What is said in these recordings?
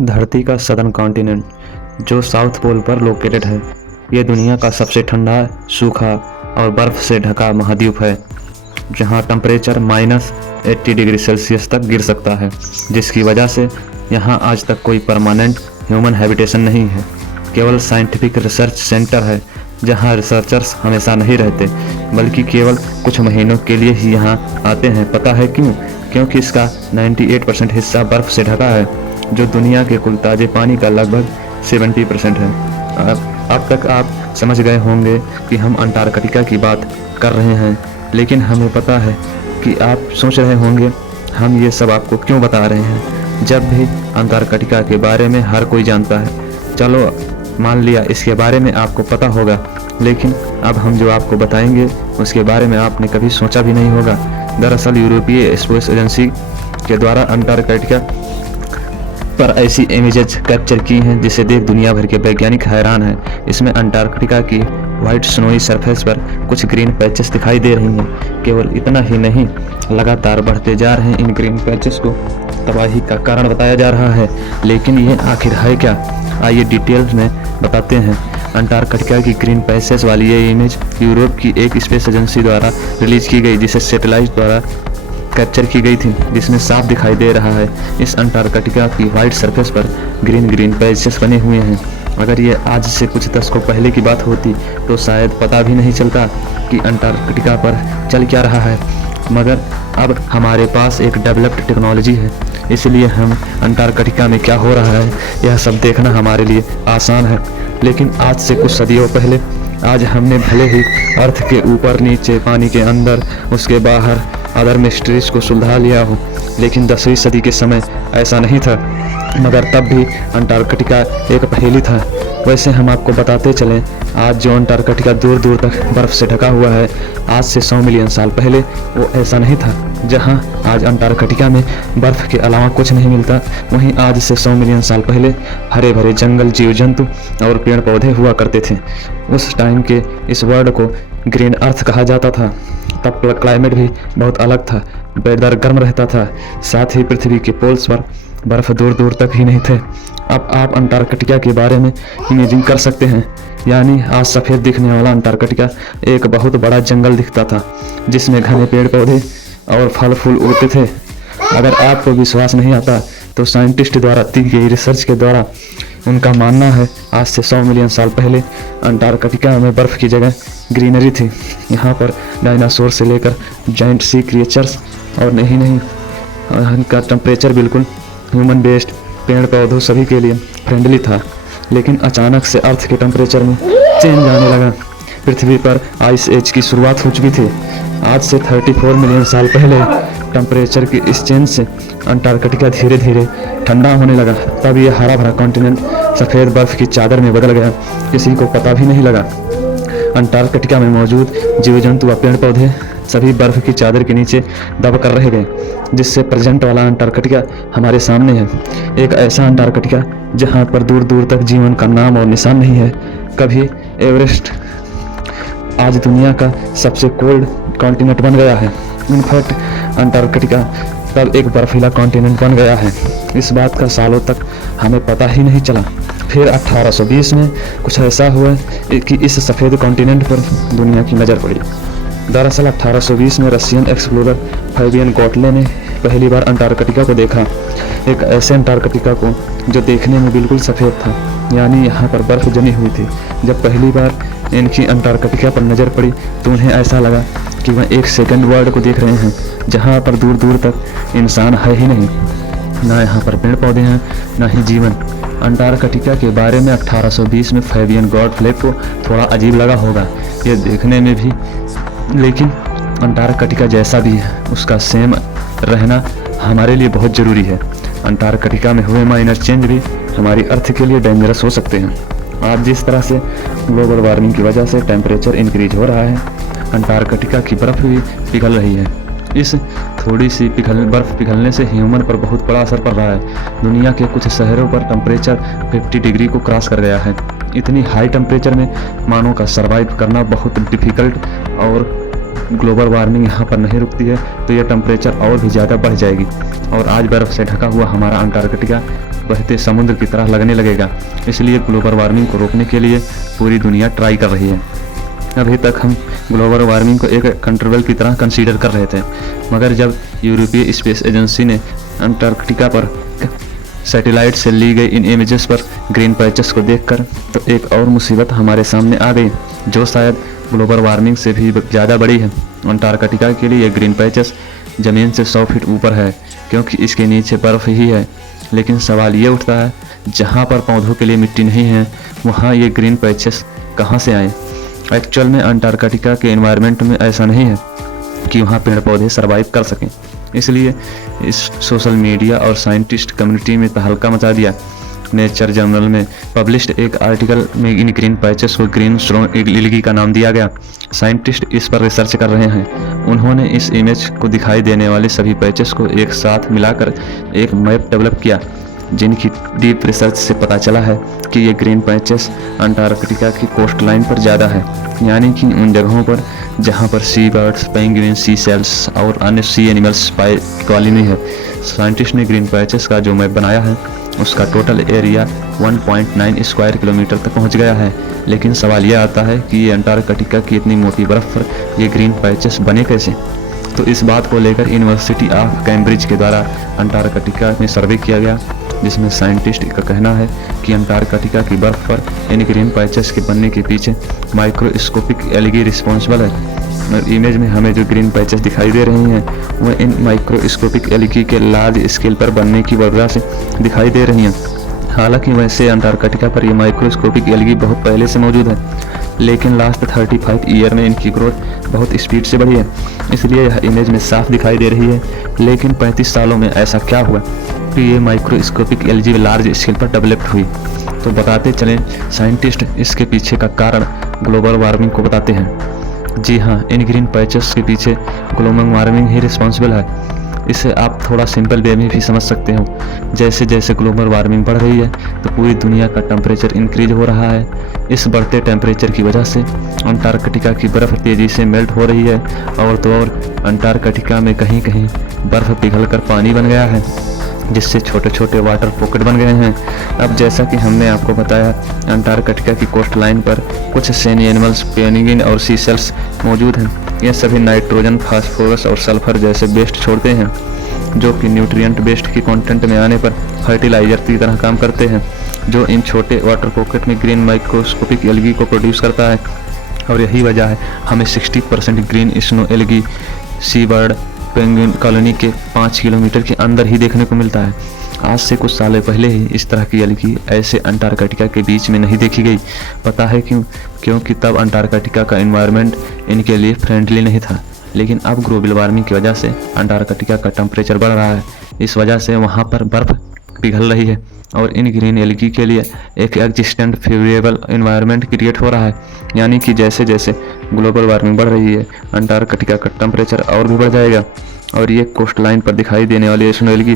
धरती का southern continent जो साउथ पोल पर लोकेटेड है, ये दुनिया का सबसे ठंडा, सूखा और बर्फ से ढका महाद्वीप है, जहाँ टेम्परेचर -80 डिग्री सेल्सियस तक गिर सकता है, जिसकी वजह से यहाँ आज तक कोई परमानेंट ह्यूमन हैबिटेशन नहीं है। केवल साइंटिफिक रिसर्च सेंटर है, जहाँ रिसर्चर्स हमेशा नहीं रहते, बल्कि केवल कुछ महीनों के लिए ही यहाँ आते हैं। पता है क्यों? क्योंकि इसका 98% हिस्सा बर्फ़ से ढका है, जो दुनिया के कुल ताज़े पानी का लगभग 70% है। अब तक आप समझ गए होंगे कि हम अंटार्कटिका की बात कर रहे हैं, लेकिन हमें पता है कि आप सोच रहे होंगे हम ये सब आपको क्यों बता रहे हैं, जब भी अंटार्कटिका के बारे में हर कोई जानता है। चलो मान लिया इसके बारे में आपको पता होगा, लेकिन अब हम जो आपको बताएंगे उसके बारे में आपने कभी सोचा भी नहीं होगा। दरअसल यूरोपीय स्पेस एजेंसी के द्वारा अंटार्कटिका पर ऐसी इमेजेस कैप्चर की हैं जिसे देख दुनिया भर के वैज्ञानिक हैरान हैं। इसमें अंटार्कटिका की वाइट स्नोई सरफेस पर कुछ ग्रीन पैचेस दिखाई दे रही हैं। केवल इतना ही नहीं, लगातार बढ़ते जा रहे इन ग्रीन पैचेस को तबाही का कारण बताया जा रहा है। लेकिन ये आखिर है क्या? आइए डिटेल्स में बताते हैं। अंटार्कटिका की ग्रीन पैचेस वाली ये इमेज यूरोप की एक स्पेस एजेंसी द्वारा रिलीज की गई, जिसे सैटेलाइट द्वारा कैप्चर की गई थी, जिसमें साफ दिखाई दे रहा है इस अंटार्कटिका की वाइट सरफेस पर ग्रीन पैचेस बने हुए हैं। अगर ये आज से कुछ दशकों पहले की बात होती तो शायद पता भी नहीं चलता कि अंटार्कटिका पर चल क्या रहा है, मगर अब हमारे पास एक डेवलप्ड टेक्नोलॉजी है, इसलिए हम अंटार्कटिका में क्या हो रहा है यह सब देखना हमारे लिए आसान है। लेकिन आज से कुछ सदियों पहले आज हमने भले ही अर्थ के ऊपर, नीचे, पानी के अंदर, उसके बाहर अदर मिस्ट्रीज को सुलझा लिया हो, लेकिन 10वीं सदी के समय ऐसा नहीं था, मगर तब भी अंटार्कटिका एक पहेली था। वैसे हम आपको बताते चलें, आज जो अंटार्कटिका दूर दूर तक बर्फ़ से ढका हुआ है, आज से 100 मिलियन साल पहले वो ऐसा नहीं था। जहां आज अंटार्कटिका में बर्फ़ के अलावा कुछ नहीं मिलता, वहीं आज से 100 मिलियन साल पहले हरे भरे जंगल, जीव जंतु और पेड़ पौधे हुआ करते थे। उस टाइम के इस वर्ल्ड को ग्रीन अर्थ कहा जाता था। तब क्लाइमेट भी बहुत अलग था, वेदर गर्म रहता था, साथ ही पृथ्वी के पोल्स पर बर्फ़ दूर दूर तक ही नहीं थे। अब आप अंटार्कटिका के बारे में इमेजिन कर सकते हैं, यानी आज सफ़ेद दिखने वाला अंटार्कटिका एक बहुत बड़ा जंगल दिखता था, जिसमें घने पेड़ पौधे और फल फूल उगते थे। अगर आपको विश्वास नहीं आता तो साइंटिस्ट द्वारा की गई रिसर्च के द्वारा उनका मानना है आज से 100 मिलियन साल पहले अंटार्कटिका में बर्फ़ की जगह ग्रीनरी थी। यहाँ पर डायनासोर से लेकर जाइंट सी क्रिएचर्स और नहीं इनका टेम्परेचर बिल्कुल ह्यूमन बेस्ड, पेड़ पौधों सभी के लिए फ्रेंडली था। लेकिन अचानक से अर्थ के टेम्परेचर में चेंज आने लगा। पृथ्वी पर आइस एज की शुरुआत हो चुकी थी। आज से 34 मिलियन साल पहले टेम्परेचर के इस चेंज से अंटार्कटिका धीरे धीरे ठंडा होने लगा। तब ये हरा भरा कॉन्टिनेंट सफ़ेद बर्फ़ की चादर में बदल गया, किसी को पता भी नहीं लगा। अंटार्कटिका में मौजूद जीव जंतु व पेड़ पौधे सभी बर्फ़ की चादर के नीचे दब कर रह गए, जिससे प्रेजेंट वाला अंटार्कटिका हमारे सामने है। एक ऐसा अंटार्कटिका जहाँ पर दूर दूर तक जीवन का नाम और निशान नहीं है। कभी एवरेस्ट आज दुनिया का सबसे कोल्ड कॉन्टिनेंट बन गया है। इनफैक्ट अंटार्कटिका तब एक बर्फीला कॉन्टिनेंट बन गया है। इस बात का सालों तक हमें पता ही नहीं चला। फिर 1820 में कुछ ऐसा हुआ कि इस सफ़ेद कॉन्टिनेंट पर दुनिया की नज़र पड़ी। दरअसल 1820 में रशियन एक्सप्लोरर फैबियन गॉटले ने पहली बार अंटार्कटिका को देखा, एक ऐसे अंटार्कटिका को जो देखने में बिल्कुल सफ़ेद था, यानी यहाँ पर बर्फ़ जमी हुई थी। जब पहली बार इनकी अंटार्कटिका पर नज़र पड़ी तो उन्हें ऐसा लगा कि वह एक सेकंड वर्ल्ड को देख रहे हैं, जहाँ पर दूर दूर तक इंसान है ही नहीं, ना यहाँ पर पेड़ पौधे हैं, ना ही जीवन। अंटार्कटिका के बारे में 1820 में फैबियन गॉटले को थोड़ा अजीब लगा होगा ये देखने में भी, लेकिन अंटार्कटिका जैसा भी है उसका सेम रहना हमारे लिए बहुत ज़रूरी है। अंटार्कटिका में हुए माइनर चेंज भी हमारी अर्थ के लिए डेंजरस हो सकते हैं। आज जिस तरह से ग्लोबल वार्मिंग की वजह से टेम्परेचर इंक्रीज हो रहा है, अंटार्कटिका की बर्फ़ भी पिघल रही है। इस थोड़ी सी बर्फ़ पिघलने से ह्यूमन पर बहुत बड़ा असर पड़ रहा है। दुनिया के कुछ शहरों पर टेम्परेचर 50 डिग्री को क्रॉस कर गया है। इतनी हाई टेम्परेचर में मानव का सर्वाइव करना बहुत डिफ़िकल्ट और ग्लोबल वार्मिंग यहाँ पर नहीं रुकती है तो यह टेम्परेचर और भी ज़्यादा बढ़ जाएगी और आज बर्फ़ से ढका हुआ हमारा अंटार्कटिका बहते समुद्र की तरह लगने लगेगा। इसलिए ग्लोबल वार्मिंग को रोकने के लिए पूरी दुनिया ट्राई कर रही है। अभी तक हम ग्लोबल वार्मिंग को एक कंट्रोवर्ल की तरह कंसीडर कर रहे थे, मगर जब यूरोपीय स्पेस एजेंसी ने अंटार्कटिका पर सैटेलाइट से ली गई इन इमेजेस पर ग्रीन पैचेस को देखकर तो एक और मुसीबत हमारे सामने आ गई, जो शायद ग्लोबल वार्मिंग से भी ज़्यादा बड़ी है। अंटार्कटिका के लिए ग्रीन पैचेस ज़मीन से 100 फीट ऊपर है, क्योंकि इसके नीचे बर्फ़ ही है। लेकिन सवाल ये उठता है, जहाँ पर पौधों के लिए मिट्टी नहीं है वहाँ ये ग्रीन पैचेस कहाँ से आए? एक्चुअल में अंटार्कटिका के एनवायरनमेंट में ऐसा नहीं है कि वहाँ पेड़ पौधे सर्वाइव कर सकें। इसलिए इस सोशल मीडिया और साइंटिस्ट कम्युनिटी में तहलका मचा दिया। नेचर जर्नल में पब्लिश्ड एक आर्टिकल में इन ग्रीन पैचेस को ग्रीन स्टोन एल्गी का नाम दिया गया। साइंटिस्ट इस पर रिसर्च कर रहे हैं। उन्होंने इस इमेज को दिखाई देने वाले सभी पैचेस को एक साथ मिलाकर एक मैप डेवलप किया, जिनकी डीप रिसर्च से पता चला है कि ये ग्रीन पैचेस अंटार्कटिका की कोस्ट लाइन पर ज़्यादा है, यानी कि उन जगहों पर जहाँ पर सी बर्ड्स, पेंगुइन, सी सेल्स और अन्य सी एनिमल्स कॉलोनी है। साइंटिस्ट ने ग्रीन पैचेस का जो मैप बनाया है उसका टोटल एरिया 1.9 स्क्वायर किलोमीटर तक पहुँच गया है। लेकिन सवाल यह आता है कि ये अंटार्कटिका की इतनी मोटी बर्फ़ पर ये ग्रीन पैचेस बने कैसे? तो इस बात को लेकर यूनिवर्सिटी ऑफ कैम्ब्रिज के द्वारा अंटार्कटिका में सर्वे किया गया, जिसमें साइंटिस्ट का कहना है कि अंटार्कटिका की बर्फ़ पर इन ग्रीन पैचेस के बनने के पीछे माइक्रोस्कोपिक एल्गी रिस्पॉन्सिबल है। और इमेज में हमें जो ग्रीन पैचेस दिखाई दे रही हैं वह इन माइक्रोस्कोपिक एल्गी के लार्ज स्केल पर बनने की वजह से दिखाई दे रही हैं। हालांकि वैसे अंटार्कटिका पर ये माइक्रोस्कोपिक एल्गी बहुत पहले से मौजूद है, लेकिन लास्ट 35 ईयर में इनकी ग्रोथ बहुत स्पीड से बढ़ी है, इसलिए यह इमेज में साफ दिखाई दे रही है। लेकिन 35 सालों में ऐसा क्या हुआ कि ये माइक्रोस्कोपिक एल्गी लार्ज स्केल पर डेवलप हुई? तो बताते चलें, साइंटिस्ट इसके पीछे का कारण ग्लोबल वार्मिंग को बताते हैं। जी हाँ, इन ग्रीन पैचेस के पीछे ग्लोबल वार्मिंग ही रिस्पॉन्सिबल है। इसे आप थोड़ा सिंपल वे में भी समझ सकते हो। जैसे जैसे ग्लोबल वार्मिंग बढ़ रही है तो पूरी दुनिया का टेम्परेचर इंक्रीज हो रहा है। इस बढ़ते टेम्परेचर की वजह से अंटार्कटिका की बर्फ़ तेज़ी से मेल्ट हो रही है और तो और अंटार्कटिका में कहीं कहीं बर्फ़ पिघलकर पानी बन गया है, जिससे छोटे छोटे वाटर पॉकेट बन गए हैं। अब जैसा कि हमने आपको बताया, अंटार्कटिका की कोस्ट लाइन पर कुछ सेमी एनिमल्स, पेंगुइन और सी सेल्स मौजूद हैं। ये सभी नाइट्रोजन, फास्फोरस और सल्फर जैसे वेस्ट छोड़ते हैं, जो कि न्यूट्रिएंट वेस्ट की कंटेंट में आने पर फर्टिलाइजर की तरह काम करते हैं, जो इन छोटे वाटर पॉकेट में ग्रीन माइक्रोस्कोपिक एल्गी को प्रोड्यूस करता है। और यही वजह है हमें 60% ग्रीन स्नो एल्गी सी बर्ड पेंगुइन कॉलोनी के 5 किलोमीटर के अंदर ही देखने को मिलता है। आज से कुछ साल पहले ही इस तरह की एल्गी ऐसे अंटार्कटिका के बीच में नहीं देखी गई। पता है क्यों? क्योंकि तब अंटार्कटिका का एनवायरनमेंट इनके लिए फ्रेंडली नहीं था। लेकिन अब ग्लोबल वार्मिंग की वजह से अंटार्कटिका का टेम्परेचर बढ़ रहा है। इस वजह से वहाँ पर बर्फ़ पिघल रही है और इन ग्रीन एल्गी के लिए एक एग्जिस्टेंट फेवरेबल एनवायरनमेंट क्रिएट हो रहा है। यानी कि जैसे जैसे ग्लोबल वार्मिंग बढ़ रही है, अंटार्कटिका का टेम्परेचर और भी बढ़ जाएगा और ये कोस्ट लाइन पर दिखाई देने वाली स्नो एल्गी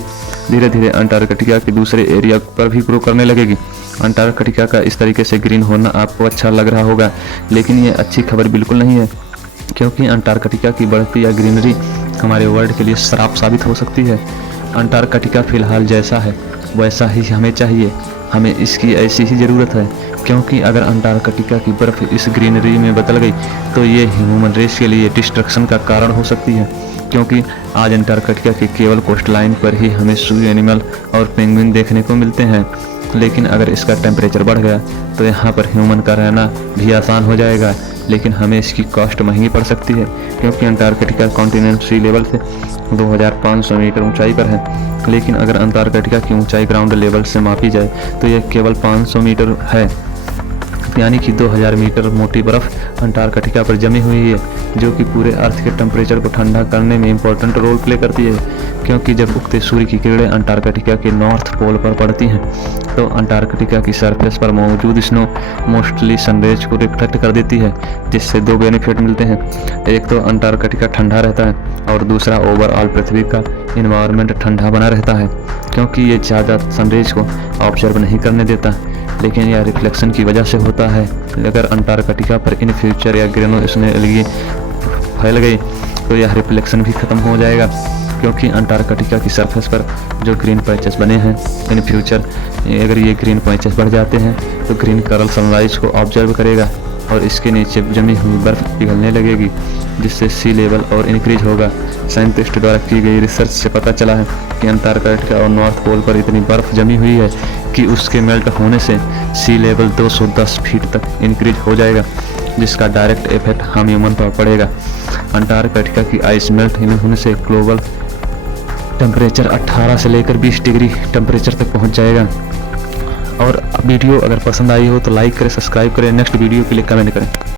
धीरे धीरे अंटार्कटिका के दूसरे एरिया पर भी ग्रो करने लगेगी। अंटार्कटिका का इस तरीके से ग्रीन होना आपको अच्छा लग रहा होगा, लेकिन ये अच्छी खबर बिल्कुल नहीं है, क्योंकि अंटार्कटिका की बढ़ती या ग्रीनरी हमारे वर्ल्ड के लिए श्राप साबित हो सकती है। अंटार्कटिका फिलहाल जैसा है वैसा ही हमें चाहिए, हमें इसकी ऐसी ही ज़रूरत है, क्योंकि अगर अंटार्कटिका की बर्फ़ इस ग्रीनरी में बदल गई तो ये ह्यूमन रेस के लिए डिस्ट्रक्शन का कारण हो सकती है। क्योंकि आज अंटार्कटिका के केवल कोस्ट लाइन पर ही हमें सी एनिमल और पेंगुइन देखने को मिलते हैं, लेकिन अगर इसका टेम्परेचर बढ़ गया तो यहाँ पर ह्यूमन का रहना भी आसान हो जाएगा, लेकिन हमें इसकी कॉस्ट महंगी पड़ सकती है, क्योंकि अंटार्कटिका कॉन्टिनेंट सी लेवल से 2500 मीटर ऊंचाई पर है। लेकिन अगर अंटार्कटिका की ऊंचाई ग्राउंड लेवल से मापी जाए तो यह केवल 500 मीटर है, यानी कि 2000 मीटर मोटी बर्फ़ अंटार्कटिका पर जमी हुई है, जो कि पूरे अर्थ के टेम्परेचर को ठंडा करने में इम्पोर्टेंट रोल प्ले करती है। क्योंकि जब उगते सूर्य की किरणें अंटार्कटिका के नॉर्थ पोल पर पड़ती हैं तो अंटार्कटिका की सरफेस पर मौजूद स्नो मोस्टली सनरेज को रिफ्लेक्ट कर देती है, जिससे दो बेनिफिट मिलते हैं। एक तो अंटार्कटिका ठंडा रहता है और दूसरा ओवरऑल पृथ्वी का इन्वायरमेंट ठंडा बना रहता है, क्योंकि ये ज़्यादा सनरेज को ऑब्जर्व नहीं करने देता, लेकिन यह रिफ्लेक्शन की वजह से होता है। अगर अंटार्कटिका पर इन फ्यूचर या ग्रीनो स्नो एल्गी फैल गई तो यह रिफ्लेक्शन भी ख़त्म हो जाएगा, क्योंकि अंटार्कटिका की सरफेस पर जो ग्रीन पैचेस बने हैं, इन फ्यूचर अगर ये ग्रीन पैचेस बढ़ जाते हैं तो ग्रीन कलर सनराइज को ऑब्जर्व करेगा और इसके नीचे जमी हुई बर्फ़ पिघलने लगेगी, जिससे सी लेवल और इंक्रीज होगा। साइंटिस्ट द्वारा की गई रिसर्च से पता चला है कि अंटार्कटिका और नॉर्थ पोल पर इतनी बर्फ़ जमी हुई है कि उसके मेल्ट होने से सी लेवल 210 फीट तक इंक्रीज हो जाएगा, जिसका डायरेक्ट इफेक्ट हम ह्यूमन पर पड़ेगा। अंटार्कटिका की आइस मेल्ट होने से ग्लोबल टेम्परेचर 18 से लेकर 20 डिग्री टेम्परेचर तक पहुंच जाएगा। और वीडियो अगर पसंद आई हो तो लाइक करें, सब्सक्राइब करें, नेक्स्ट वीडियो के लिए कमेंट करें।